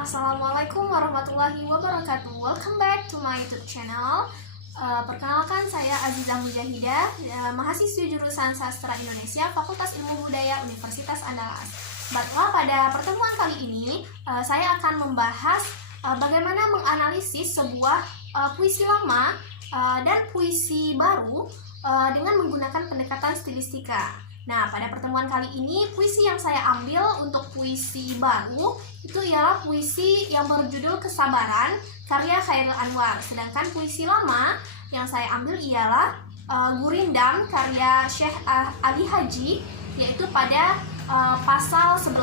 Assalamualaikum warahmatullahi wabarakatuh. Welcome back to my YouTube channel. Perkenalkan, saya Azizah Mujahidah, mahasiswi jurusan Sastra Indonesia, Fakultas Ilmu Budaya Universitas Andalas. Baiklah, pada pertemuan kali ini saya akan membahas bagaimana menganalisis sebuah puisi lama dan puisi baru dengan menggunakan pendekatan stilistika. Nah, pada pertemuan kali ini, puisi yang saya ambil untuk puisi baru itu ialah puisi yang berjudul Kesabaran, karya Chairil Anwar. Sedangkan puisi lama yang saya ambil ialah Gurindam, karya Syekh Ali Haji, yaitu pada pasal 11.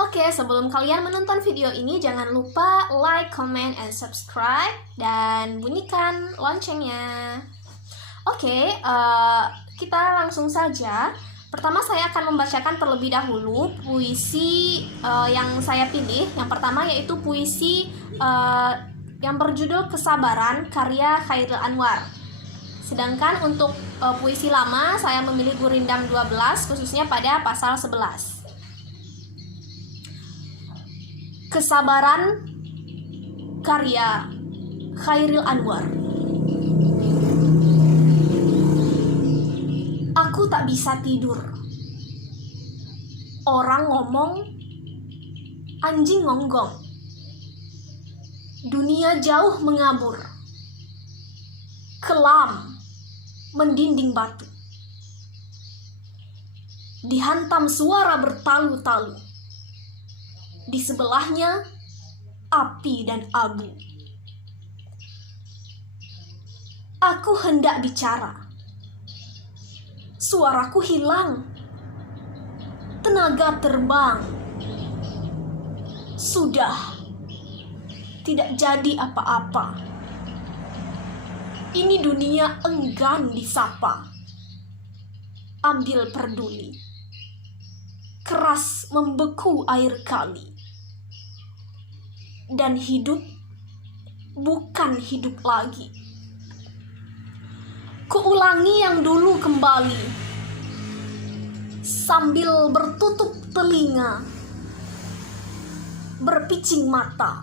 Oke, sebelum kalian menonton video ini, jangan lupa like, comment, and subscribe, dan bunyikan loncengnya. Oke, kita langsung saja. Pertama saya akan membacakan terlebih dahulu puisi yang saya pilih. Yang pertama yaitu puisi yang berjudul Kesabaran, karya Chairil Anwar. Sedangkan untuk puisi lama saya memilih Gurindam 12, khususnya pada pasal 11. Kesabaran, karya Chairil Anwar. Aku tak bisa tidur. Orang ngomong, anjing ngonggong. Dunia jauh mengabur. Kelam mendinding batu. Dihantam suara bertalu-talu. Di sebelahnya api dan abu. Aku hendak bicara. Suaraku hilang. Tenaga terbang. Sudah tidak jadi apa-apa. Ini dunia enggan disapa. Ambil peduli. Keras membeku air kali. Dan hidup bukan hidup lagi. Kuulangi yang dulu kembali, sambil bertutup telinga, berpicing mata,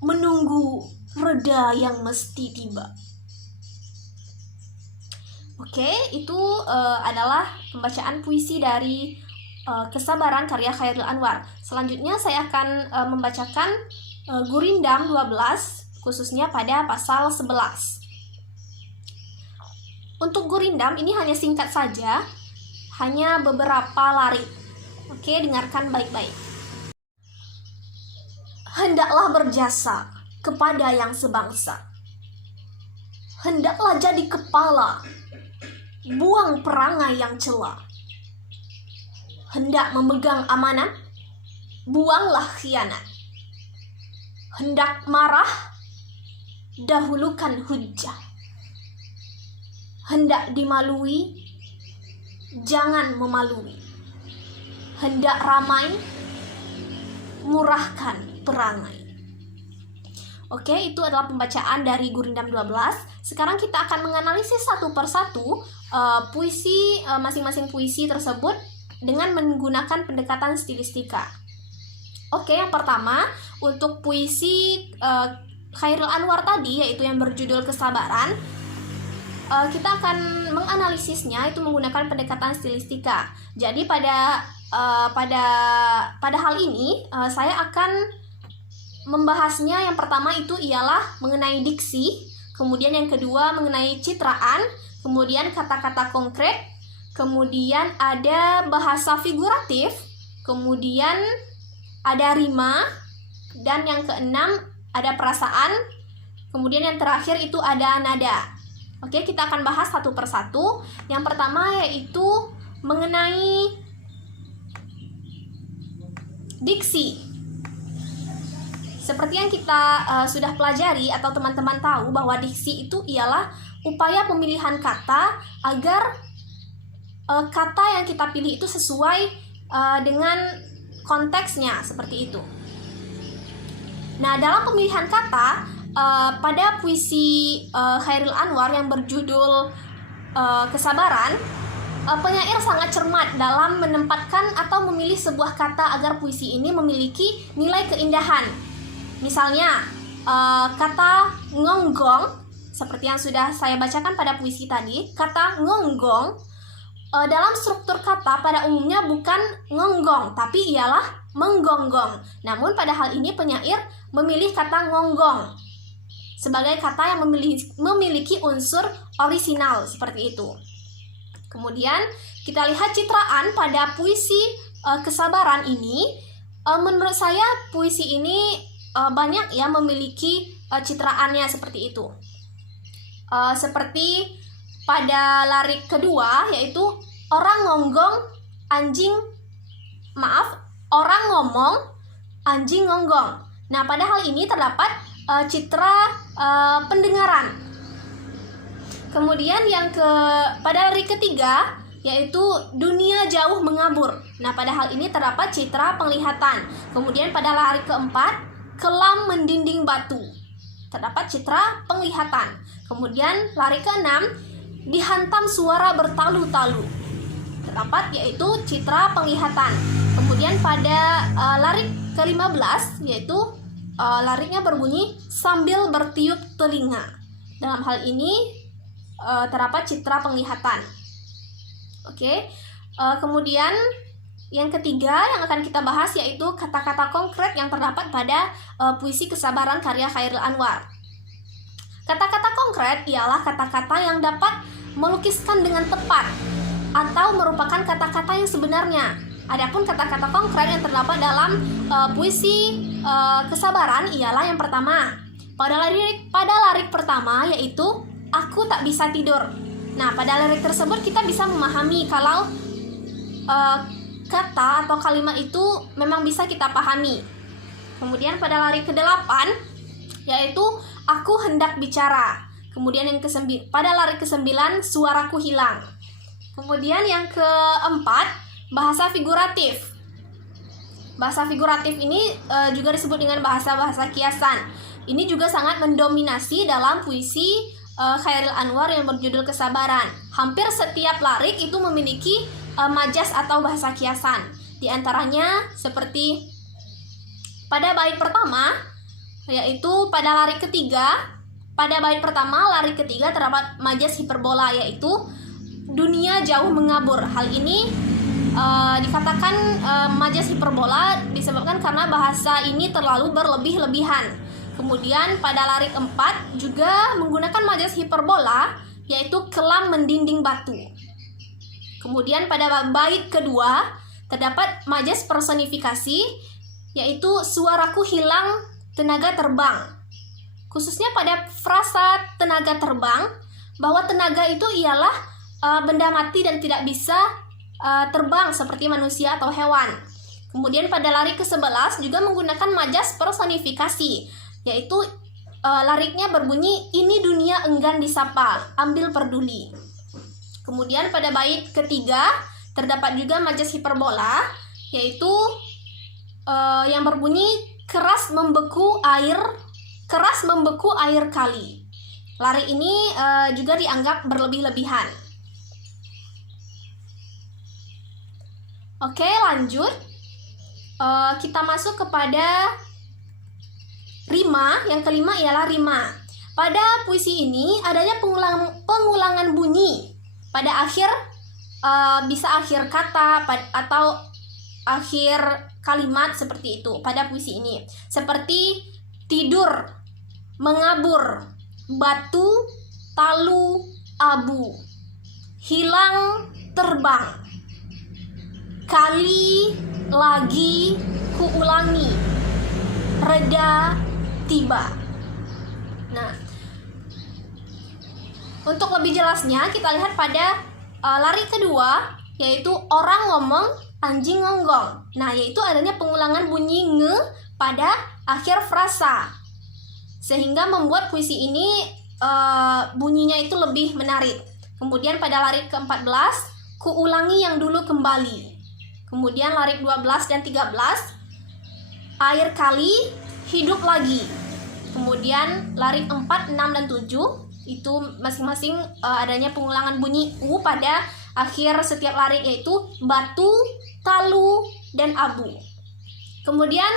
menunggu reda yang mesti tiba. Oke, itu adalah pembacaan puisi dari Kesabaran, karya Chairil Anwar. Selanjutnya saya akan membacakan Gurindam 12, khususnya pada pasal 11. Untuk Gurindam ini hanya singkat saja, hanya beberapa larik. Oke, dengarkan baik-baik. Hendaklah berjasa kepada yang sebangsa. Hendaklah jadi kepala, buang perangai yang cela. Hendak memegang amanat, buanglah khianat. Hendak marah, dahulukan hujjah. Hendak dimalui, jangan memalui. Hendak ramai, murahkan perangai. Oke, itu adalah pembacaan dari Gurindam 12. Sekarang kita akan menganalisis satu persatu puisi masing-masing puisi tersebut dengan menggunakan pendekatan stilistika. Oke, yang pertama untuk puisi Chairil Anwar tadi, yaitu yang berjudul Kesabaran, kita akan menganalisisnya itu menggunakan pendekatan stilistika. Jadi pada hal ini saya akan membahasnya. Yang pertama itu ialah mengenai diksi, kemudian yang kedua mengenai citraan, kemudian kata-kata konkret, kemudian ada bahasa figuratif, kemudian ada rima, dan yang keenam ada perasaan, kemudian yang terakhir itu ada nada. Oke, kita akan bahas satu persatu. Yang pertama yaitu mengenai diksi. Seperti yang kita sudah pelajari atau teman-teman tahu bahwa diksi itu ialah upaya pemilihan kata agar kata yang kita pilih itu sesuai dengan konteksnya, seperti itu. Nah, dalam pemilihan kata pada puisi Chairil Anwar yang berjudul Kesabaran, penyair sangat cermat dalam menempatkan atau memilih sebuah kata agar puisi ini memiliki nilai keindahan. Misalnya, kata ngonggong, seperti yang sudah saya bacakan pada puisi tadi, kata ngonggong dalam struktur kata pada umumnya bukan ngonggong, tapi ialah menggonggong. Namun pada hal ini penyair memilih kata ngonggong sebagai kata yang memiliki unsur orisinal, seperti itu. Kemudian kita lihat citraan pada puisi kesabaran ini. Menurut saya puisi ini banyak ya memiliki citraannya seperti itu. Seperti pada larik kedua, yaitu orang ngomong anjing ngonggong. Nah, pada hal ini terdapat citra pendengaran. Kemudian pada larik ketiga, yaitu dunia jauh mengabur. Nah, pada hal ini terdapat citra penglihatan. Kemudian pada larik keempat, kelam mendinding batu, terdapat citra penglihatan. Kemudian larik keenam, dihantam suara bertalu-talu, terdapat yaitu citra penglihatan. Kemudian pada larik ke-15, yaitu lariknya berbunyi sambil bertiup telinga. Dalam hal ini terdapat citra penglihatan. Oke. Kemudian yang ketiga yang akan kita bahas yaitu kata-kata konkret yang terdapat pada puisi kesabaran karya Chairil Anwar. Kata-kata konkret ialah kata-kata yang dapat melukiskan dengan tepat atau merupakan kata-kata yang sebenarnya. Adapun kata-kata konkret yang terdapat dalam puisi kesabaran ialah yang pertama, pada larik pertama, yaitu aku tak bisa tidur. Nah, pada lirik tersebut kita bisa memahami kalau kata atau kalimat itu memang bisa kita pahami. Kemudian pada larik ke-8, yaitu aku hendak bicara. Kemudian pada larik ke-9, suaraku hilang. Kemudian yang keempat, bahasa figuratif. Bahasa figuratif ini juga disebut dengan bahasa-bahasa kiasan. Ini juga sangat mendominasi dalam puisi Chairil Anwar yang berjudul Kesabaran. Hampir setiap larik itu memiliki majas atau bahasa kiasan. Di antaranya seperti pada bait pertama, yaitu pada larik ketiga. Pada bait pertama, larik ketiga terdapat majas hiperbola, yaitu dunia jauh mengabur. Hal ini dikatakan majas hiperbola disebabkan karena bahasa ini terlalu berlebih-lebihan. Kemudian pada larik 4 juga menggunakan majas hiperbola, yaitu kelam mendinding batu. Kemudian pada bait kedua terdapat majas personifikasi, yaitu suaraku hilang tenaga terbang. Khususnya pada frasa tenaga terbang, bahwa tenaga itu ialah benda mati dan tidak bisa terbang seperti manusia atau hewan. Kemudian pada larik ke-11 juga menggunakan majas personifikasi, yaitu lariknya berbunyi ini dunia enggan disapa, ambil peduli. Kemudian pada bait ketiga terdapat juga majas hiperbola, yaitu yang berbunyi keras membeku air kali. Larik ini juga dianggap berlebih-lebihan. Oke, lanjut. Kita masuk kepada rima. Yang kelima ialah rima. Pada puisi ini adanya pengulangan bunyi pada akhir, bisa akhir kata atau akhir kalimat seperti itu pada puisi ini. Seperti tidur, mengabur, batu, talu, abu, hilang, terbang, kali, lagi, kuulangi, reda, tiba. Nah, untuk lebih jelasnya kita lihat pada larik kedua, yaitu orang ngomong anjing ngonggong. Nah, yaitu adanya pengulangan bunyi nge pada akhir frasa, sehingga membuat puisi ini bunyinya itu lebih menarik. Kemudian pada larik ke-14, kuulangi yang dulu kembali. Kemudian larik 12 dan 13, air kali, hidup lagi. Kemudian larik 4, 6, dan 7 itu masing-masing adanya pengulangan bunyi u pada akhir setiap larik, yaitu batu, talu, dan abu. Kemudian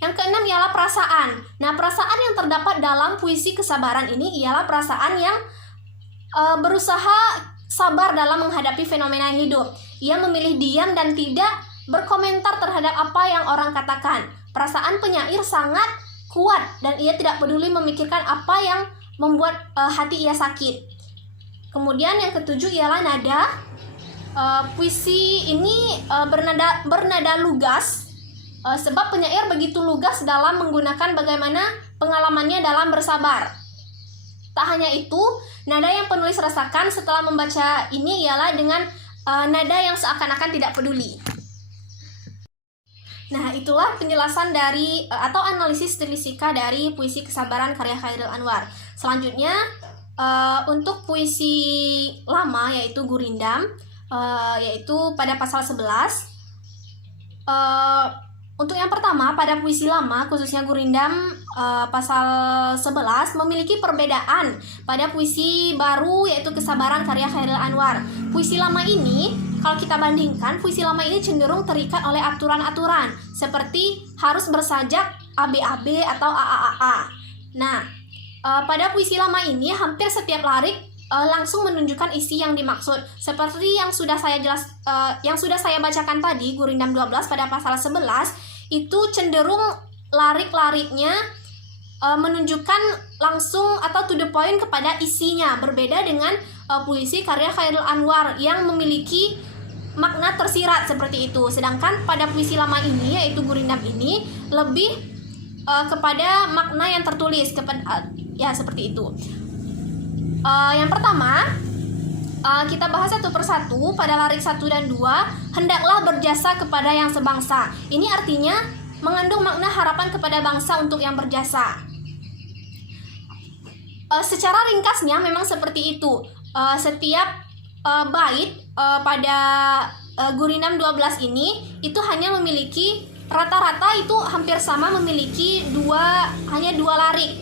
yang keenam ialah perasaan. Nah, perasaan yang terdapat dalam puisi kesabaran ini ialah perasaan yang berusaha sabar dalam menghadapi fenomena hidup. Ia memilih diam dan tidak berkomentar terhadap apa yang orang katakan. Perasaan penyair sangat kuat dan ia tidak peduli memikirkan apa yang membuat hati ia sakit. Kemudian yang ketujuh ialah nada. Puisi ini bernada lugas, sebab penyair begitu lugas dalam menggunakan bagaimana pengalamannya dalam bersabar. Tak hanya itu, nada yang penulis rasakan setelah membaca ini ialah dengan nada yang seakan-akan tidak peduli. Nah, itulah penjelasan dari atau analisis stilistika dari puisi kesabaran karya Chairil Anwar. Selanjutnya, untuk puisi lama yaitu Gurindam, yaitu pada pasal 11. Untuk yang pertama, pada puisi lama, khususnya Gurindam pasal 11, memiliki perbedaan pada puisi baru yaitu Kesabaran karya Chairil Anwar. Puisi lama ini, kalau kita bandingkan, puisi lama ini cenderung terikat oleh aturan-aturan, seperti harus bersajak ABAB atau AAAA. Nah, pada puisi lama ini, hampir setiap larik langsung menunjukkan isi yang dimaksud. Seperti yang sudah saya bacakan tadi, Gurindam 12 pada pasal 11, itu cenderung larik-lariknya menunjukkan langsung atau to the point kepada isinya, berbeda dengan puisi karya Chairil Anwar yang memiliki makna tersirat seperti itu. Sedangkan pada puisi lama ini, yaitu Gurindam ini, lebih kepada makna yang tertulis, ya seperti itu. Yang pertama, kita bahas satu persatu. Pada larik 1 dan 2, hendaklah berjasa kepada yang sebangsa. Ini artinya mengandung makna harapan kepada bangsa untuk yang berjasa. Secara ringkasnya memang seperti itu. Setiap bait pada Gurindam 12 ini itu hanya memiliki rata-rata itu hampir sama, memiliki hanya dua larik.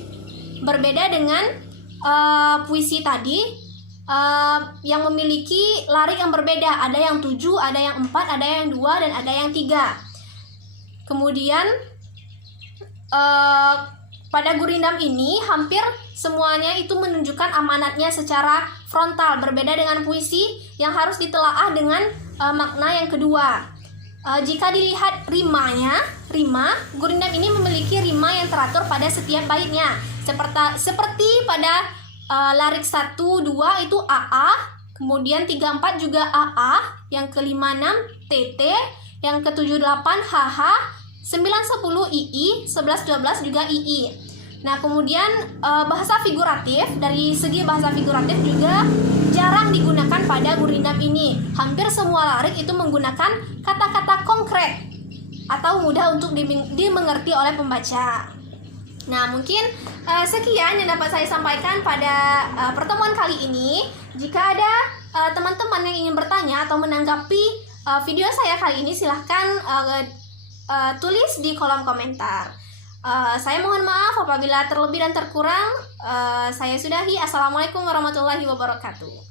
Berbeda dengan puisi tadi yang memiliki larik yang berbeda, ada yang 7, ada yang 4, ada yang 2, dan ada yang 3. Kemudian pada Gurindam ini hampir semuanya itu menunjukkan amanatnya secara frontal, berbeda dengan puisi yang harus ditelaah dengan makna yang kedua. Jika dilihat rima, Gurindam ini memiliki rima yang teratur pada setiap baitnya. Seperti pada larik 1, 2 itu AA, kemudian 3, 4 juga AA, yang ke-5, 6 TT, yang ke-7, 8 HH, 9, 10 II, 11, 12 juga II. Nah, kemudian bahasa figuratif, dari segi bahasa figuratif juga jarang digunakan pada Gurindam ini. Hampir semua larik itu menggunakan kata-kata konkret atau mudah untuk dimengerti oleh pembaca. Nah, mungkin sekian yang dapat saya sampaikan pada pertemuan kali ini. Jika ada teman-teman yang ingin bertanya atau menanggapi video saya kali ini, silahkan tulis di kolom komentar. Saya mohon maaf apabila terlebih dan terkurang. Saya sudahi. Assalamualaikum warahmatullahi wabarakatuh.